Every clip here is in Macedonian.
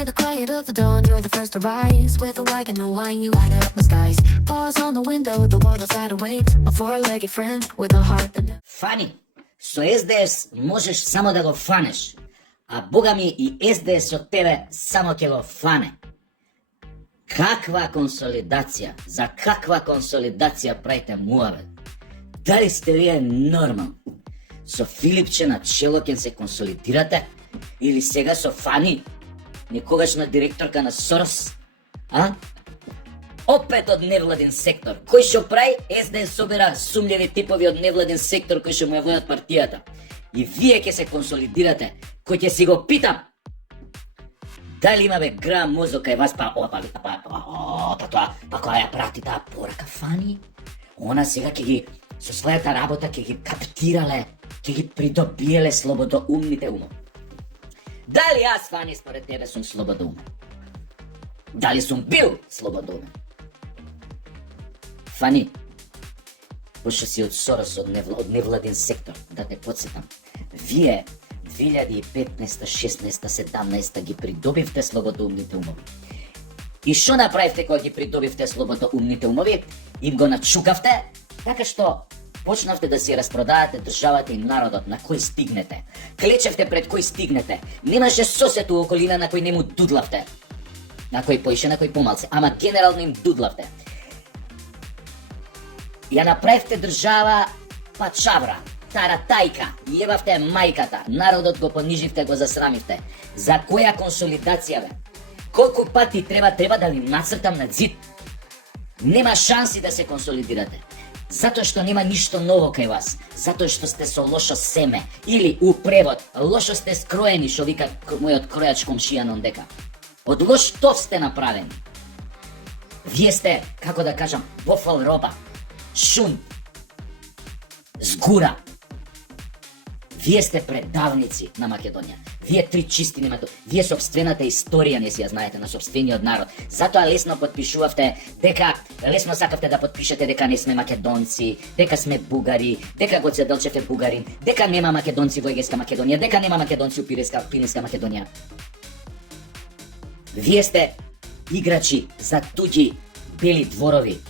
In the quiet of the dawn, you're the first to rise. With a wagon and wine, you light up the skies. Pause on the window, the world outside awake. A four-legged friend with a heart that... Фани, со СДС можеш само да го фанеш, а Бога ми и СДС од тебе само ќе го фане. Каква консолидација? За каква консолидација правите муавет? Дали сте вие нормални? Со Филипче на чело ќе се консолидирате? Или сега со Фани, некогашна директорка на Сорос? А? Опет од невладен сектор. Кој што прави? СДС собира сумљеви типови од невладен сектор кои што му ја водат партијата. И вие ќе се консолидирате. Кој ќе си го питам, дали има бе грам мозок кај вас, па која ја прати таа порака Фани? Она сега ќе ги, со својата работа ќе ги каптирале, ќе ги придобиеле слободоумните умови. Дали јас, Фани, според тебе сум слободоумен? Дали сум бил слободоумен? Фани, пошто си од Сорос, од невладен сектор, да те подсетам, вие 2015, 16, 17 ги придобивте слободоумните умови. И што направивте кога ги придобивте слободоумните умови? Им го начукавте, така што почнавте да си распродавате државата и народот на кој стигнете. Клечевте пред кој стигнете. Немаше сосед у околина на кој не му дудлавте. На кој поише, на кој помалце, ама генерално им дудлавте. Ја направивте држава пачавра, таратајка, јебавте мајката, народот го пониживте, го засрамивте. За која консолидација, бе? Колку пати треба да ви нацртам на зид? Нема шанси да се консолидирате. Затоа што нема ништо ново кај вас. Затоа што сте со лошо семе. Или, у превод, лошо сте скроени, шо вика мојот кројач комшија дека. Од лош тов сте направени. Вие сте, како да кажам, бофал роба, шун, згура. Вие сте предавници на Македонија. Вие три чисти немато. Вие собствената историја не си ја знаете на собствениот народ. Затоа лесно подпишувавте дека, лесно сакавте да подпишете дека не сме македонци, дека сме бугари, дека Гоце Делчев е бугарин, дека нема македонци во Егејска Македонија, дека нема македонци у Пиринска Македонија. Вие сте играчи за туѓи бели дворови.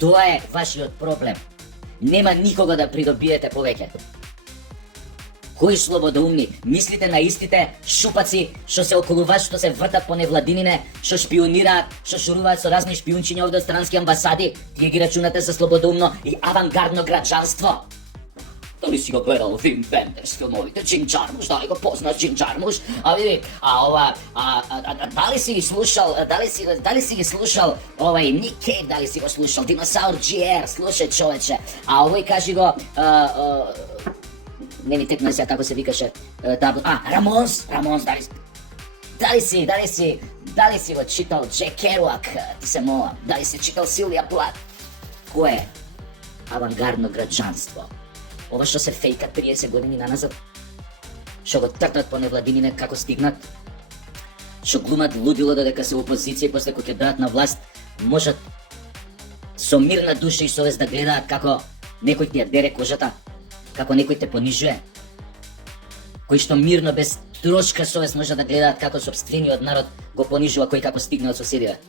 Тоа е вашиот проблем. Нема никога да придобиете повеќе. Кои слободоумни? Мислите на истите шупаци што се околуваат, што се вртат по невладинине, што шпионираат, што шуруваат со разни шпиунчиња овде од странски амбасади? Тие ги рачунате за слободоумно и авангардно граѓанство? Дали си го гледал Вим Вендерс филмовите, Джим Джармуш, дали го познаш Джим Джармуш? Дали си ги слушал, дали си ги слушал Ник Кейв, дали си го слушал, Диносаур GR, слушај човече, овој кажи го, не ми текна сега како се викаше, Рамонс, дали си го читал Джек Керуак, ти се молам, дали си читал Силвија Плат? Кој е авангардно граѓанство? Ова што се фејкат 30 години наназад, што го тртат по невладинине како стигнат, што глумат лудило додека се во опозиција и после кога ќе дојдат на власт, можат со мирна душа и совест да гледаат како некој ти ја дере кожата, како некој те понижува, кои што мирно без трошка совест може да гледаат како собствениот народ го понижува кој како стигне од соседија.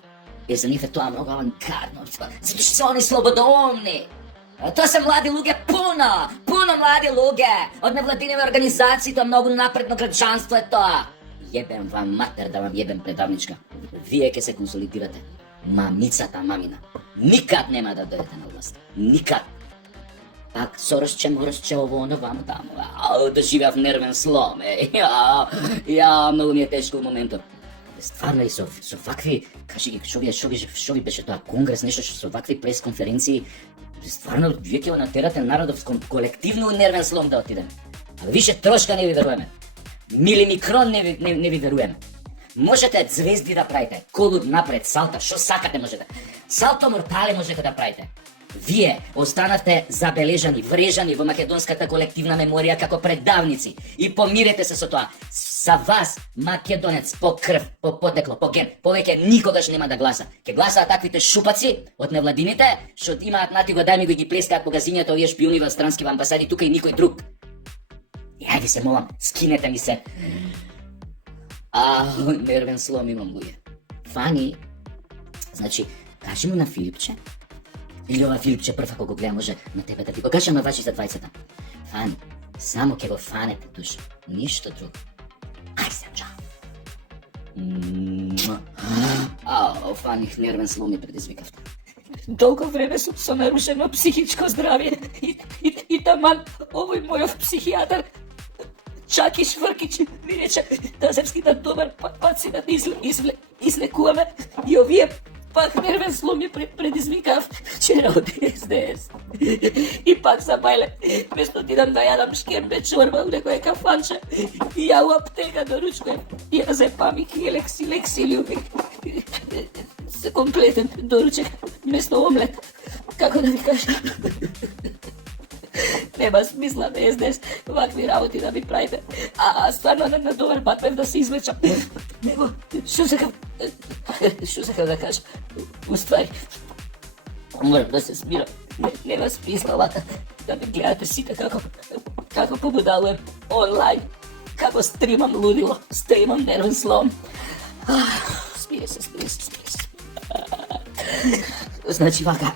За нив е тоа многу авангардно, затоа што се они слободоумни. Тоа се млади луѓе, пуно млади луѓе, од невладиниви организации, тоа многу напредно граѓанство е тоа. Јебем вам матер, да вам јебем предавничка. Вие ќе се консолидирате. Мамицата мамина. Никад нема да дојдете на власт. Никад. Пак Соросче, Моросче, ово, оно, вамо, тамо. Доживеав нервен слом. Многу ми е тешко во моментот. Стварно и со вакви, кажи ги, шо ви беше тоа конгрес, нешто што со вакви пресконференции, стварно, вие ќе го натерате народов колективно нервен слом да отидеме. А више трошка не ви веруваме. Милимикрон не ви веруваме. Можете звезди да правите, колуд напред, салта, што сакате можете. Салто мортале можете да правите. Вие останавте забележани, врежани во македонската колективна меморија како предавници и помирете се со тоа. За вас, македонец по крв, по потекло, по ген, повеќе никогаш нема да гласа. Ке гласаат таквите шупаци од невладините, што имаат нати го дај ми го ги плескаат по газињата овие шпиони во странски амбасади, тука и никој друг. И ајде се молам, скинете ми се. Нервен слом имам, луѓе. Фани, значи, кажи му на Филипче, или ова Филипче прв ако го гледа може на тебе да ти го кажам на ваши за двајцата. Фани, само ќе го фанете душа, ништо друго. Ај се, чао. Фаних нервен слом ми предизвикавте. Долго време сум со нарушено психичко здравје и таман овој мојов психијатар Чаки Швркич ми рече да земски да добар паци да излекуваме и овие пак нервен слом ми предизвикав вчера од СДС. И пак забајле, вместо да јадам шкембе чорба у некоја кафанче, и ја у аптека доручкуjem, ја зепам и хелекси, лексилиум, се комплетен доручек, вместо омлет, како да ви кажам. Нема смисла на СДС вакви работи да ми правите. Стварно на добар пат да се излечам. Него, што сакам да кажам? Уствари, морам да се смирам. Нема смисла вака да ме гледате сите како побудалуjem онлайн. Како стримам лудило, стримам нервен слом. Смири се. Значи вака,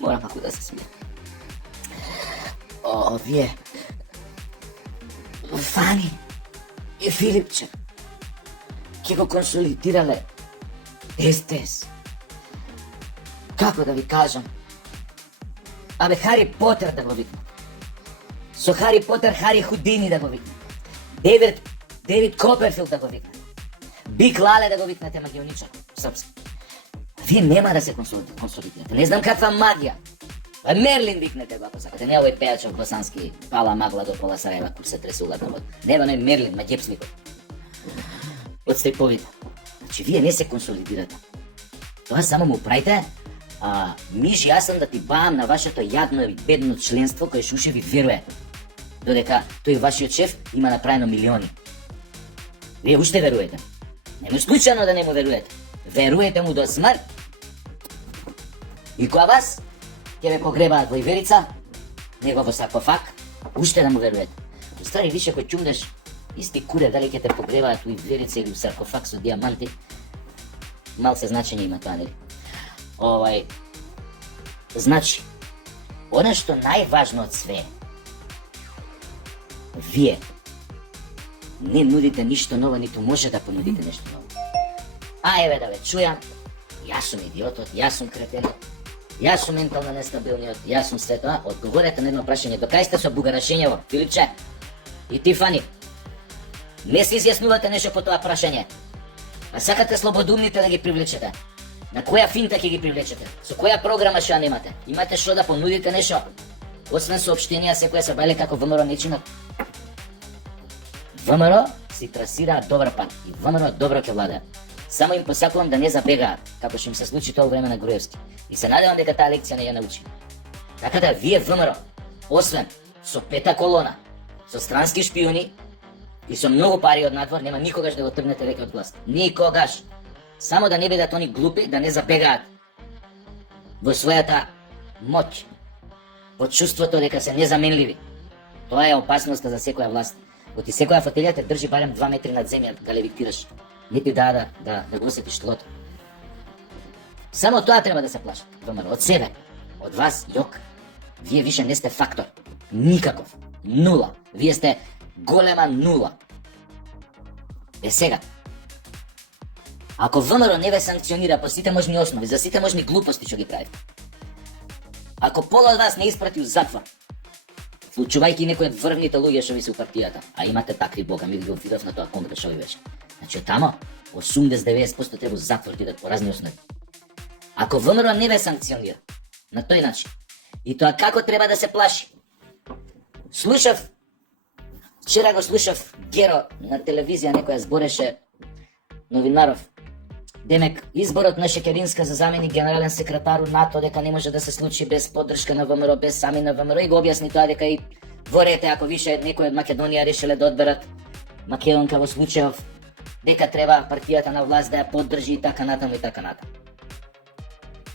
морам ако да се смирам. Овие Фани и Филипче ќе го консолидирале СДС. Како да ви кажам? Хари Потер да го викнат. Со Хари Потер Хари Худини да го викнат. Дейвид Коперфилд да го викнат. Биг Лале да го викнате магионичар српски. Вие нема да се консолидирате. Не знам каква магија. Мерлин викнете го ако сакате, не овој пејачов босански пала магла до пола Сараева кој се тресе угад на вод. Нема Мерлин, маѓепсникот. Од степовите. Значи вие не се консолидирате. Тоа само му правите, миш јас сум да ти баам на вашето јадно и бедно членство кој уште ви веруе. Додека тој вашиот шеф има направено милиони. Вие уште веруете. Нема случајно да не му веруете. Веруете му до смрт. И кога вас ќе ве погребаат во иверица, него во саркофаг, уште да му веруете. Уствари више кој чумдеш, исти куре дали ќе те погребаат во иверица или во саркофаг со диаманти, мал се значење има тоа, нели? Значи, она што најважно од све, вие не нудите ништо ново, ниту може да понудите нешто ново. Еве да ве чујам, јас сум идиотот, јас сум кретенот, јас сум ментално нестабилниот, јас сум све тоа. Одговорете на едно прашање. До кај сте со бугарашењево, Филипче? И ти, Фани? Не се изјаснувате нешто по тоа прашање. Сакате слободумните да ги привлечете. На која финта ќе ги привлечете? Со која програма што ја немате? Имате што да понудите нешто? Освен соопштенија секоја се бајле како ВМРО нечинат. ВМРО си трасираат добар пат и ВМРО добро ќе владеат. Само им посакувам да не забегаат, како што им се случи тоа време на Груевски. И се надевам дека таа лекција не ја научи. Така да вие ВМРО, освен со пета колона, со странски шпиони и со многу пари од надвор, нема никогаш да го тргнете веќе од власт. Никогаш. Само да не бидат они глупи, да не забегаат во својата моќ, во чувството дека се незаменливи. Тоа е опасноста за секоја власт. Оти секоја фотелја те држи барем 2 метри над земја да левитираш. Не ти да го осетиш тлото. Само тоа треба да се плашат, ВМРО, од себе, од вас, јок. Вие више не сте фактор. Никаков. Нула. Вие сте голема нула. Сега. Ако ВМРО не ве санкционира по сите можни основи, за сите можни глупости што ги правите, ако пола од вас не испрати у затвор, вклучувајќи некои од врвните луѓе што ви се у партијата, а имате такви, бога ми го видов на тоа конгрес што ви беше. Значи тамо 80-90% треба затвор идат по разни основи. Ако ВМРО не ве санкционира на тој начин, и тоа како треба да се плаши. Вчера го слушав Геро на телевизија, некоја збореше новинаров. Демек, изборот на Шекеринска за заменик генерален секретар НАТО дека не може да се случи без поддршка на ВМРО, без сами на ВМРО, и го објасни тоа дека и во рете, ако више некој од Македонија решиле да одберат Македонка во случајов, дека треба партијата на власт да ја поддржи и така натаму и така натаму.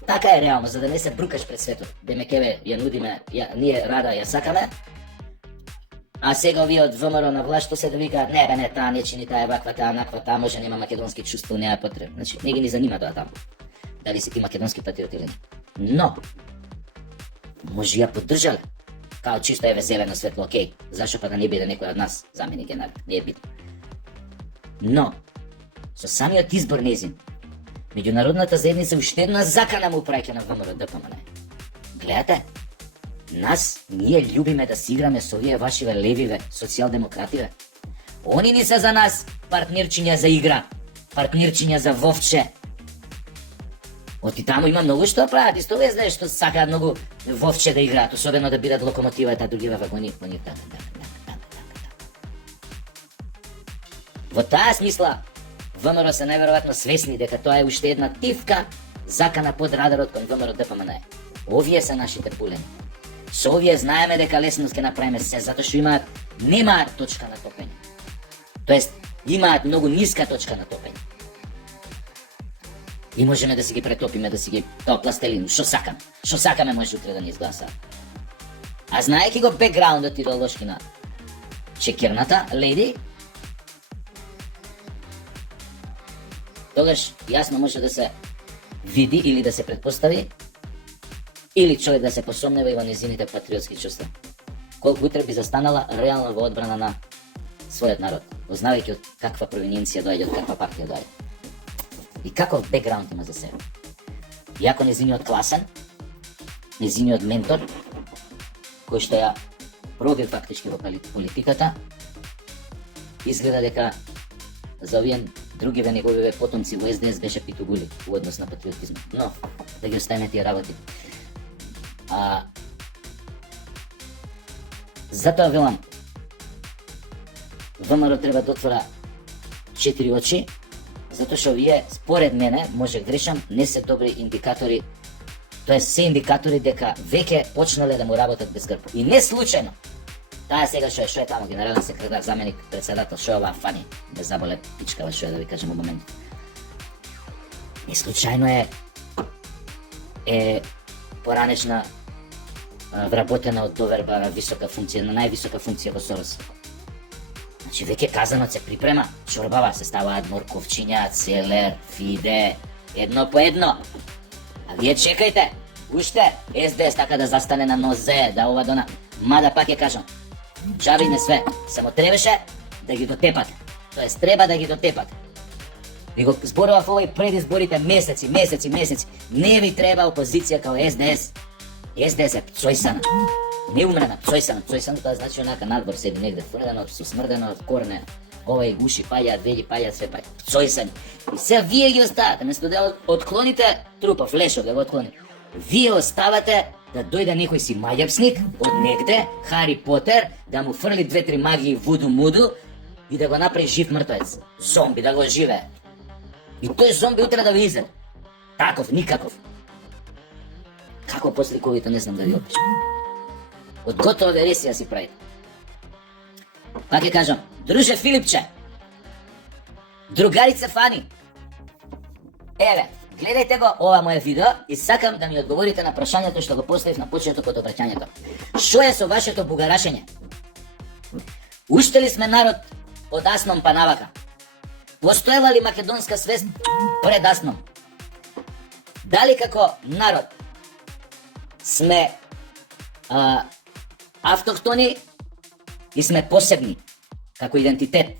Така е реално, за да не се брукаш пред светот. Демек еве ја нудиме, ние Рада ја сакаме, А сега овие од ВМРО на власт што се да викаат, не бе, не, таа не чини, таа е ваква, таа наква, таа може нема македонски чувство, не е потреб. Значи, не ги ни занима тоа таму. Дали си ти македонски патриот или не. Но, може ја поддржале. Као чисто еве зелено светло, окей. Зашо па да не биде некој од нас заменик генерал, не е битно. Но, со самиот избор незин, меѓународната заедница уште една закана му праќа на ВМРО ДПМН. Гледате, нас, ние љубиме да си играме со овие вашиве левиве, социјалдемокративе. Они ни се за нас партнирчиња за игра, партнирчиња за вовче. Оти таму има многу што прават, исто вие знаеш што сакаат многу вовче да играат, особено да бидат локомотива, та другиве вагони, они така. Во таа смисла, ВМРО се најверојатно свесни дека тоа е уште една тивка закана под радарот кон ВМРО ДПМН. Овие се нашите пулени. Со овие знаеме дека лесно ќе направиме се, затоа што немаат точка на топење. Тоест, имаат многу ниска точка на топење. И можеме да си ги претопиме, да си ги тоа пластелин, што сакаме може утре да ни изгласаат. А знаеки го бекграундот идеолошки на чекерната леди, тогаш јасно може да се види или да се претпостави, или човек да се посомнева и во незините патриотски чувства. Колку утре би застанала реално во одбрана на својот народ, знаејќи од каква провиненција доаѓа, од каква партија доаѓа. И каков бекграунд има за себе. Иако незиниот класен, незиниот ментор, кој што ја проби фактички во политиката, изгледа дека за овие другиве неговиве потомци во СДС беше питугули во однос на патриотизмот. Но, да ги оставиме тие работи. Затоа велам, ВМРО треба да отвора 4 очи, затоа што овие, според мене, може грешам, не се добри индикатори, тоа се индикатори дека веќе почнале да му работат без грб. И не случајно, таа сега што е таму, генерален секретар, заменик, председател, што е оваа фани, не заболе пичкава, што е да ви кажем во момент. Не случајно е поранешна вработена од доверба на висока функција, на највисока функција во Сорос. Значи, веќе казанот се припрема, чорбава, се ставаат морковчиња, целер, фиде, едно по едно. А вие чекајте, уште, СДС така да застане на нозе, да ова дона. Мада пак ја кажам, джаби не све, само требаше да ги дотепате. Тоест, треба да ги дотепате. Ви го зборував овој пред изборите месеци. Не ви треба опозиција као СДС. СДС е пцојсана. Не умрена, пцојсана. Пцојсана тоа значи онака надвор седи негде, фурдено, со смрдено корне. Овај уши паѓаат, веги паѓаат, све паѓаат. Пцојсани. И сега вие ги оставате, место да отклоните трупов, лешов да го отклоните. Вие оставате да дојде некој си мајапсник од негде, Хари Потер, да му фрли 2-3 магии вуду-муду и да го направи жив мртвец. Зомби, да го живее. И тој зомби утре да ви изеде. Таков, никаков. Како после ковида не знам да ви опишам. Од готова вересија си правите. Пак ќе кажам, друже Филипче, другарица Фани, еве, гледајте го ова моје видео и сакам да ми одговорите на прашањето што го поставив на почетокот од обраќањето. Што е со вашето бугарашење? Уште ли сме народ од Асном па навака? Постоела ли македонска свест пред Асном? Дали како народ сме автохтони и сме посебни како идентитет?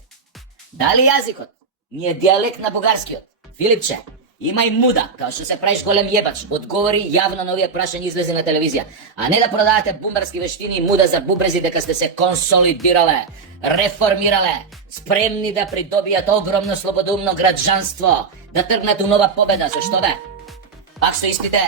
Дали јазикот ни е дијалект на бугарскиот? Филипче, имај муда, као што се правиш голем јебач, одговори јавно на овие прашања, излезе на телевизија, а не да продавате бумбарски вештини и муда за бубрези дека сте се консолидирале, реформирале, спремни да придобијат огромно слободумно граѓанство, да тргнат у нова победа. Зашто бе? Пак со истите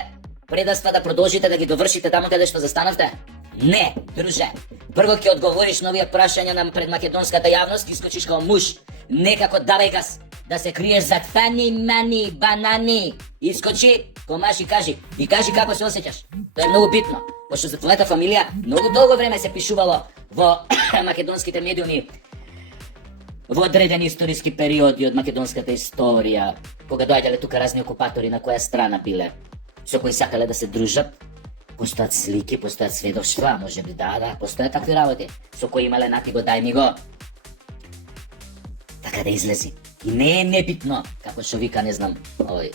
предавства да продолжите да ги довршите таму каде што застанавте? Не, друже. Прво ќе одговориш на овие прашања на пред македонската јавност, искочиш као муж, не како давај газ, да се криеш зад фани, мани, банани. Искочи, комаш и кажи како се осеќаш. Тоа е многу битно, пошто за твојата фамилија многу долго време се пишувало во македонските медиуми во одредени историски периоди од македонската историја, кога доаѓале тука разни окупатори на која страна биле, со кои сакале да се дружат, Постојат слики, постојат сведоштва, може би, да, постојат такви работи. Со кои има ленати го, дај ми го. Така да излези. И не е небитно, како што вика, не знам, овој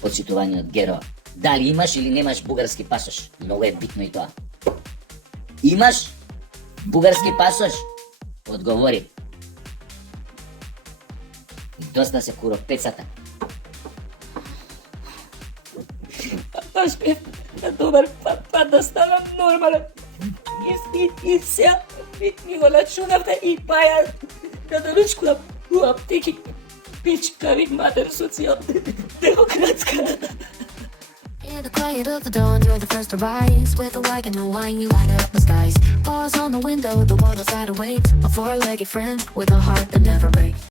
почитување од Геро. Дали имаш или немаш бугарски пасош? Многу е битно и тоа. Имаш бугарски пасош? Одговори. Доста се куро пецата. Баш бев на добар пат да станам нормален. И сега ми го начунавте и паја да доручкувам у аптеки пичка ви матер социјал-демократска. In the quiet of the dawn, you're the first to rise. With a wagon and wine, you light up the skies. Paws on the window, the world outside awaits. A four-legged friend with a heart that never breaks.